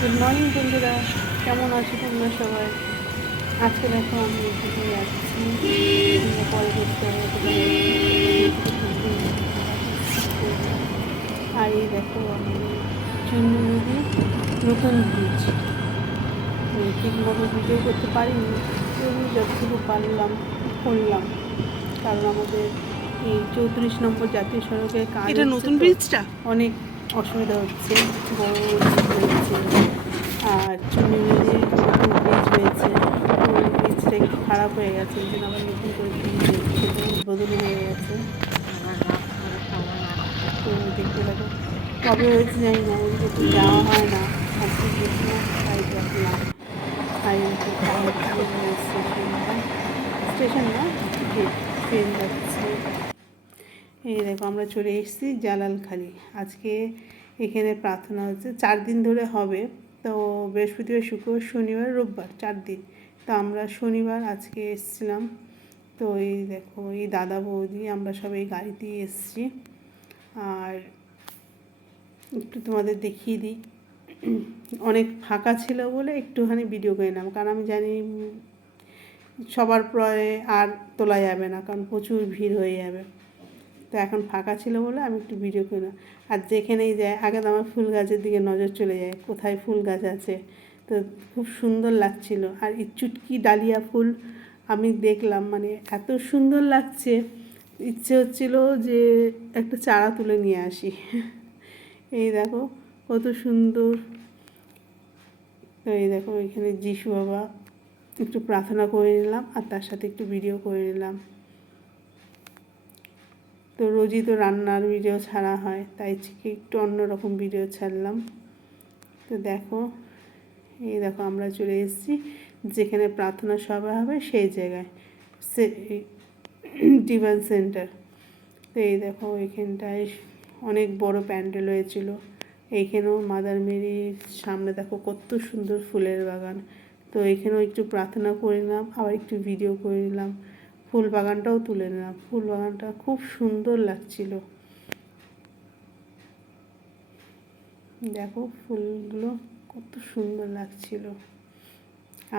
Good morning বন্ধুরা। কেমন আছো তোমরা সবাই? আজকে দেখো আমি এদিকে যাচ্ছি পরে করতে আর এই দেখো আমি চুন্নু নদী নতুন ব্রিজ ঠিক মতো ভিডিও করতে পারিনি তবু যতটুকু পারলাম করলাম। কারণ আমাদের এই চৌত্রিশ নম্বর জাতীয় সড়কের কাজ এটা নতুন ব্রিজটা অনেক অসুবিধা হচ্ছে বড় হচ্ছে। হয়ে গেছে, এই জন্য আবার নতুন করে উদ্বোধন হয়ে গেছে। দেখতে থাকো কবে হয়েছে জানি না ওইদিকে তো যাওয়া হয় না। আজকে গেছিলাম তাই দেখলাম স্টেশনটা স্টেশন না? ট্রেন যাচ্ছে। এই দেখো, আমরা চলে এসেছি জালালখালি। আজকে এখানে প্রার্থনা হচ্ছে, চার দিন ধরে হবে। তো বৃহস্পতিবার, শুক্রবার, শনিবার, রোববার, চার দিন। তো আমরা শনিবার আজকে এসেছিলাম। তো এই দেখো, এই দাদা বৌদি, আমরা সব এই গাড়িতেই এসেছি। আর একটু তোমাদের দেখিয়ে দিই। অনেক ফাঁকা ছিল বলে একটুখানি ভিডিও করে নিলাম। কারণ আমি জানি সবার পরে আর তোলা যাবে না, কারণ প্রচুর ভিড় হয়ে যাবে। তো এখন ফাঁকা ছিল বলে আমি একটু ভিডিও করি না আর যেখানেই যাই, আগে তো আমার ফুল গাছের দিকে নজর চলে যায়, কোথায় ফুল গাছ আছে তো খুব সুন্দর লাগছিল। আর এই চুটকি ডালিয়া ফুল আমি দেখলাম মানে এত সুন্দর লাগছে। ইচ্ছে হচ্ছিল যে একটা চারা তুলে নিয়ে আসি। এই দেখো, কত সুন্দর। তো এই দেখো, এখানে যিশু বাবা একটু প্রার্থনা করে নিলাম, আর তার সাথে একটু ভিডিও করে নিলাম। তো রোজই তো রান্নার ভিডিও ছাড়া হয়, তাই একটু অন্যরকম ভিডিও ছাড়লাম। তো দেখো এই দেখো আমরা চলে এসেছি, যেখানে প্রার্থনা সভা হবে সেই জায়গায়। সে ডিভান সেন্টার। তো এই দেখো এখানটায় অনেক বড় প্যান্ডেল হয়েছিল। এইখানেও মাদার মেরির সামনে দেখো কত সুন্দর ফুলের বাগান। তো এখানেও একটু প্রার্থনা করে নিলাম, আবার একটু ভিডিও করে নিলাম। ফুল বাগানটাও তুলে নিলাম। ফুল বাগানটা খুব সুন্দর লাগছিল। দেখো ফুলগুলো কত সুন্দর লাগছিল।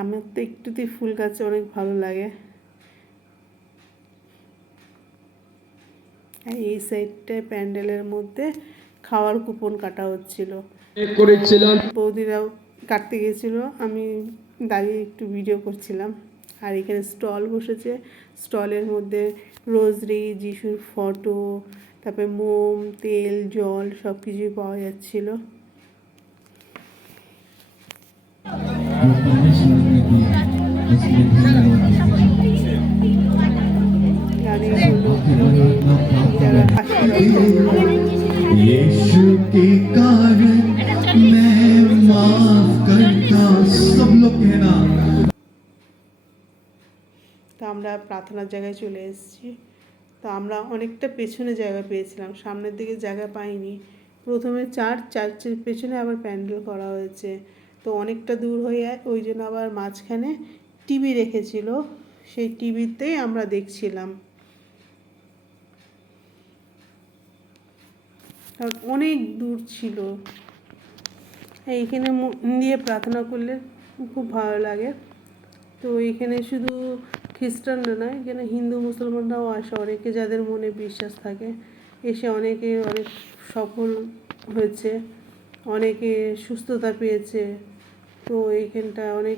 আমার তো একটুতেই ফুল গাছ অনেক ভালো লাগে। আর এই সাইডটায় প্যান্ডেলের মধ্যে খাওয়ার কুপন কাটা হচ্ছিল। বৌদিরাও কাটতে গেছিল আমি দাঁড়িয়ে একটু ভিডিও করছিলাম। আর এখানে স্টল বসেছে। স্টলের মধ্যে রোজরি যিশুর ফটো তারপরে মোম তেল জল সব কিছুই পাওয়া যাচ্ছিল। আর এগুলো যারা আশীর্বাদ করলো, यीशु के कारण मैं माफ करता सब लोग कहना তো আমরা প্রার্থনার জায়গায় চলে এসেছি তো আমরা অনেকটা পেছনে জায়গা পেয়েছিলাম সামনের দিকে জায়গা পাইনি প্রথমে চার্চ চার্চের পেছনে আবার প্যান্ডেল করা হয়েছে তো অনেকটা দূর হয়ে ওই জন্য আবার মাঝখানে টিভি রেখেছিল। সেই টিভিতেই আমরা দেখছিলাম। অনেক দূর ছিল। এইখানে দিয়ে প্রার্থনা করলে খুব ভালো লাগে। তো এখানে শুধু খ্রিস্টানরা নয়, এখানে হিন্দু, মুসলমানরাও আসে অনেকে যাদের মনে বিশ্বাস থাকে। এসে অনেকে অনেক সফল হয়েছে। অনেকে সুস্থতা পেয়েছে। তো এইখানটা অনেক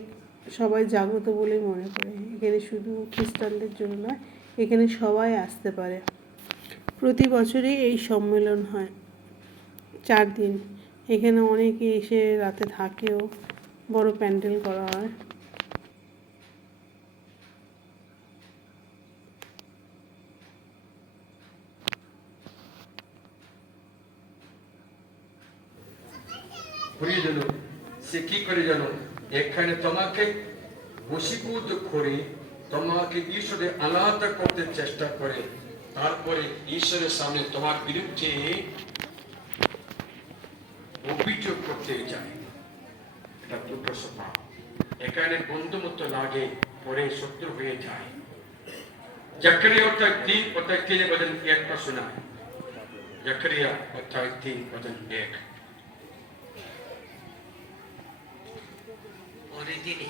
সবাই জাগ্রত বলেই মনে করে। এখানে শুধু খ্রিস্টানদের জন্য নয়, এখানে সবাই আসতে পারে। প্রতি বছরই এই সম্মেলন হয়। চার দিন। এখানে অনেকে এসে রাতে থাকেও। বড় প্যান্ডেল করা হয়। ঘুরিয়ে দিল। সে কি করে যেন এখানে তোমাকে বসীভূত করে তোমাকে ঈশ্বরে আলাদা করতে চেষ্টা করে। তারপরে ঈশ্বরের সামনে তোমার বিরুদ্ধে অভিযোগ করতে যায়। এটা দুটো স্বভাব এখানে বন্ধু মতো লাগে, পরে শত্রু হয়ে যায়। জাকরিয়া অর্থাৎ তিন অর্থাৎ তিনে বদন একটা শোনায় জাকরিয়া অর্থাৎ তিন বদল এক। পরের দিনই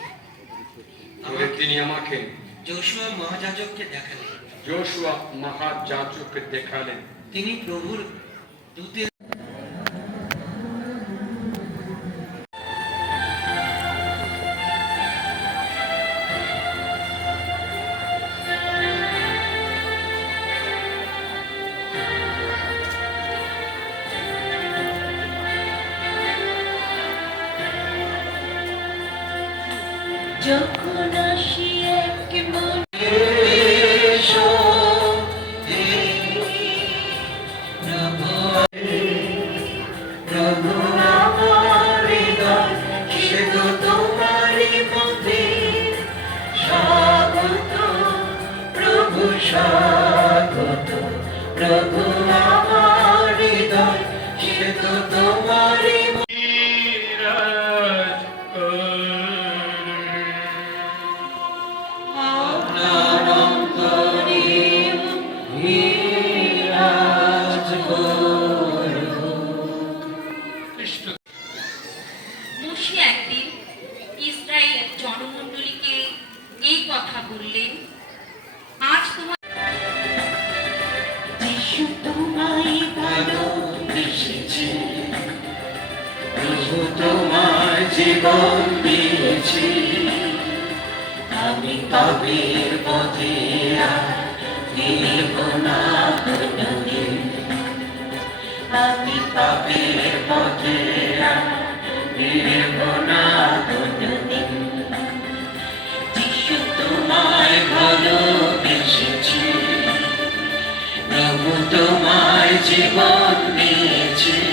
পরের তিনি আমাকে যোশুয়া মহাযাজককে দেখালেন। যোশুয়া মহাযাজককে দেখালেন। তিনি প্রভুর দূতের যখন আসি এক মন জীবন দিয়েছি। আমি পাপের পথে। আমি পাপের পথে যিশু তোমায় ভালোবেসেছি, প্রভু তোমায় জীবন দিয়েছি।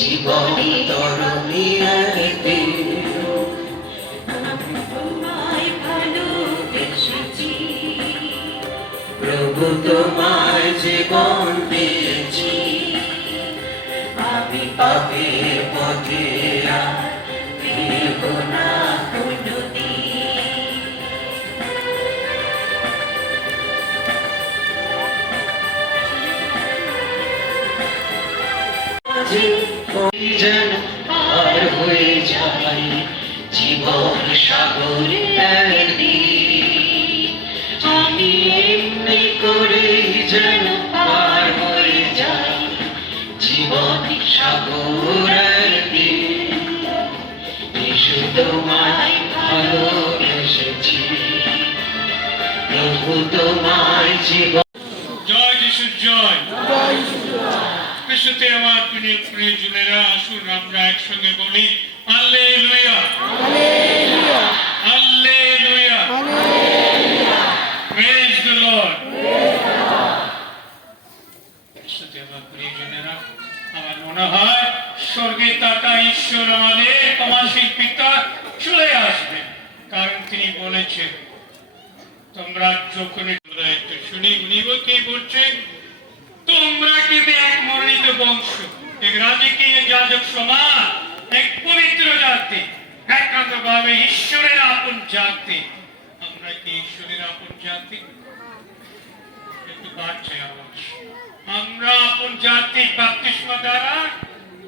জীবন তোমায় ভালোবেসেছি প্রভু তোমার জীবন দিয়েছি। আমি পথে আর না। যেন পার হয়ে যায় জীবন সাগর আমি এমনি করে যেন পার হয়ে যাই জীবন সাগর যিশু তোমায় প্রভু তোমায় জীবন জয় যিশুর জয় বিশ্বতে ঈশ্বর আমাদের ক্ষমাশীল পিতা চলে আসবেন। কারণ তিনি বলেছেন, তোমরা তোমরা শুনি, উনি কি বলছেন, তোমরা কিন্তু এক মনোনীত বংশ? এক রাজকীয় যাজক সমাজ এক পবিত্র জাতি একান্ত ভাবে ঈশ্বরের আপন জাতি আমরা কি ঈশ্বরের আপন জাতি আমরা আপন জাতি বাপ্তিস্ম দ্বারা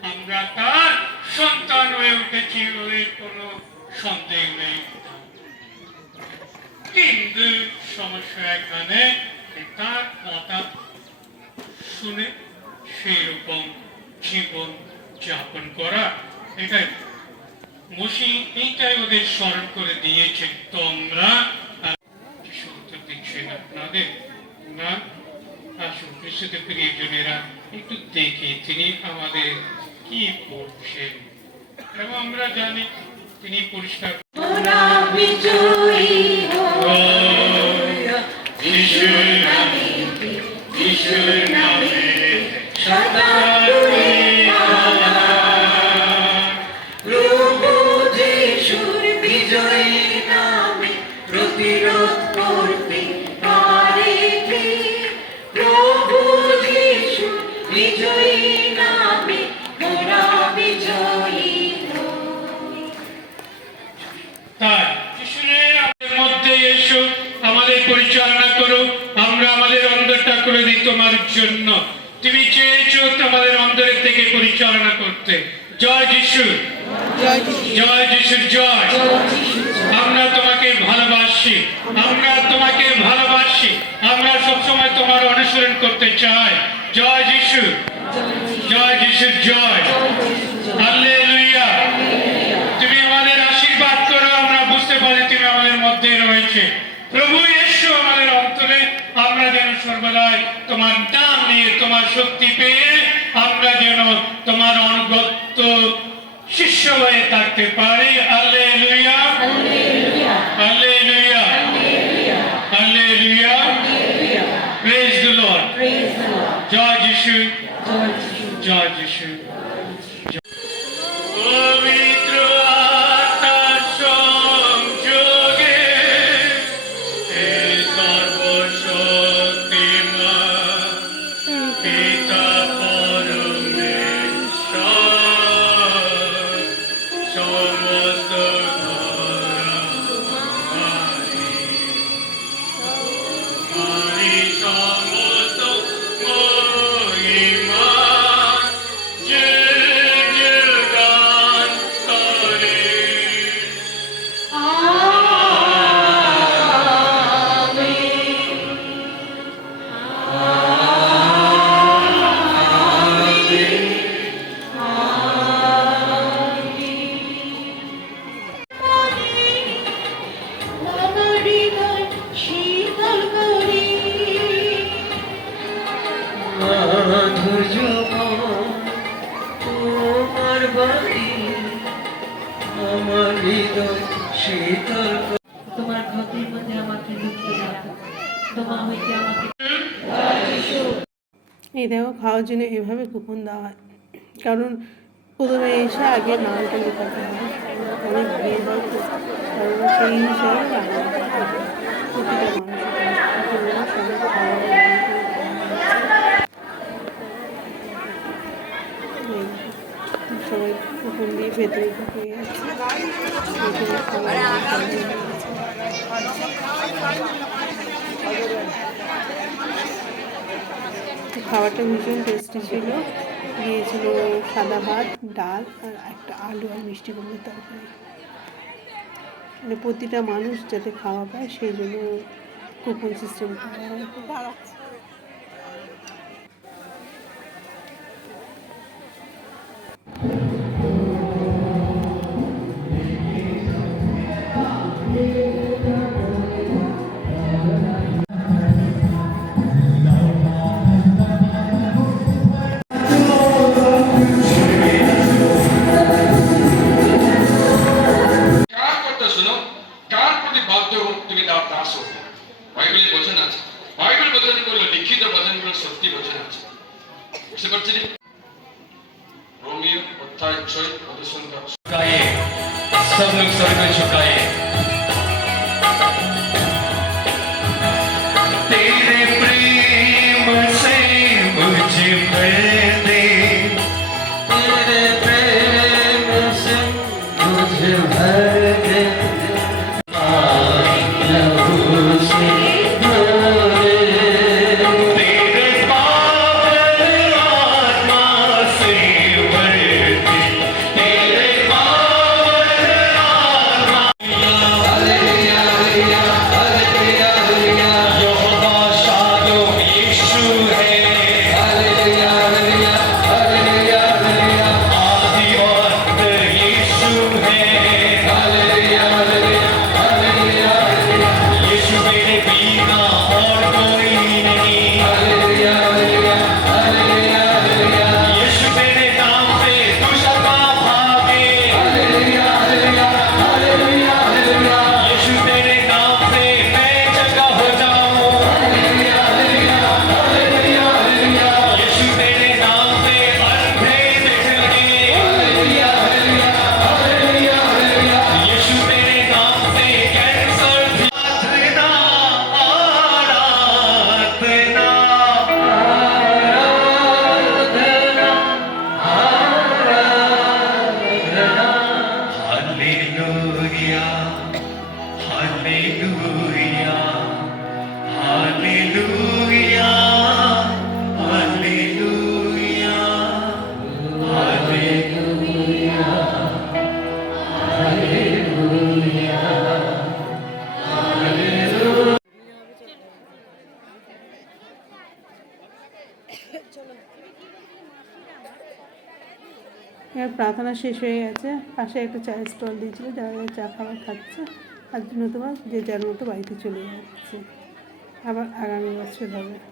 আমরা তার সন্তান হয়ে উঠেছি ওদের কোনো সন্দেহ নেই কিন্তু সমস্যা এখানে তার কথা শুনে সেই রকম জীবন যাপন করা। এটাই। মসি এইটাই ওদের স্মরণ করে দিয়েছেন তোমরা দিচ্ছেন আপনাদের। না আসুন প্রিয়জনেরা একটু দেখি তিনি আমাদের কি করছেন। এবং আমরা জানি তিনি পরিষ্কার বিজয়ী যিশুর নামে যিশুর নামে জয় যিশু। জয় যিশুর জয়। আমরা তোমাকে ভালোবাসি। আমরা তোমাকে ভালোবাসি। আমরা সবসময় তোমার অনুসরণ করতে চাই। জয় যিশু। জয় যিশুর জয়। হাল্লেলুয়া তুমি আমাদের আশীর্বাদ করো আমরা বুঝতে পারি তুমি আমাদের মধ্যে রয়েছে। প্রভু এসো আমাদের অন্তরে আমরা যেন সর্বদাই তোমার নাম নিয়ে তোমার শক্তি পেয়ে আমরা যেন তোমার অনুগত্য শিষ্য হয়ে থাকতে পারি। জন্য এভাবে কুপন দেওয়া হয়। কারণ প্রথমে এসে আগে লেখাতে হয়। অনেক কারণ সেই হিসাবে করে ভেতরে খাওয়া দাওয়া করে গেছে। তো খাবারটা ভীষণ টেস্টি ছিল। দিয়েছিল সাদা ভাত, ডাল আর একটা আলু আর মিষ্টি কুমড়োর তরকারি। মানে প্রতিটা মানুষ যাতে খাওয়া পায়, সেই জন্য কুপন সিস্টেম করা হয় প্রার্থনা শেষ হয়ে গেছে। পাশে একটা চায়ের স্টল দিয়েছিল যারা চা খাবার খাচ্ছে। আর নতুবা যে যার মতো বাড়িতে চলে যাচ্ছে। আবার আগামী বছর হবে।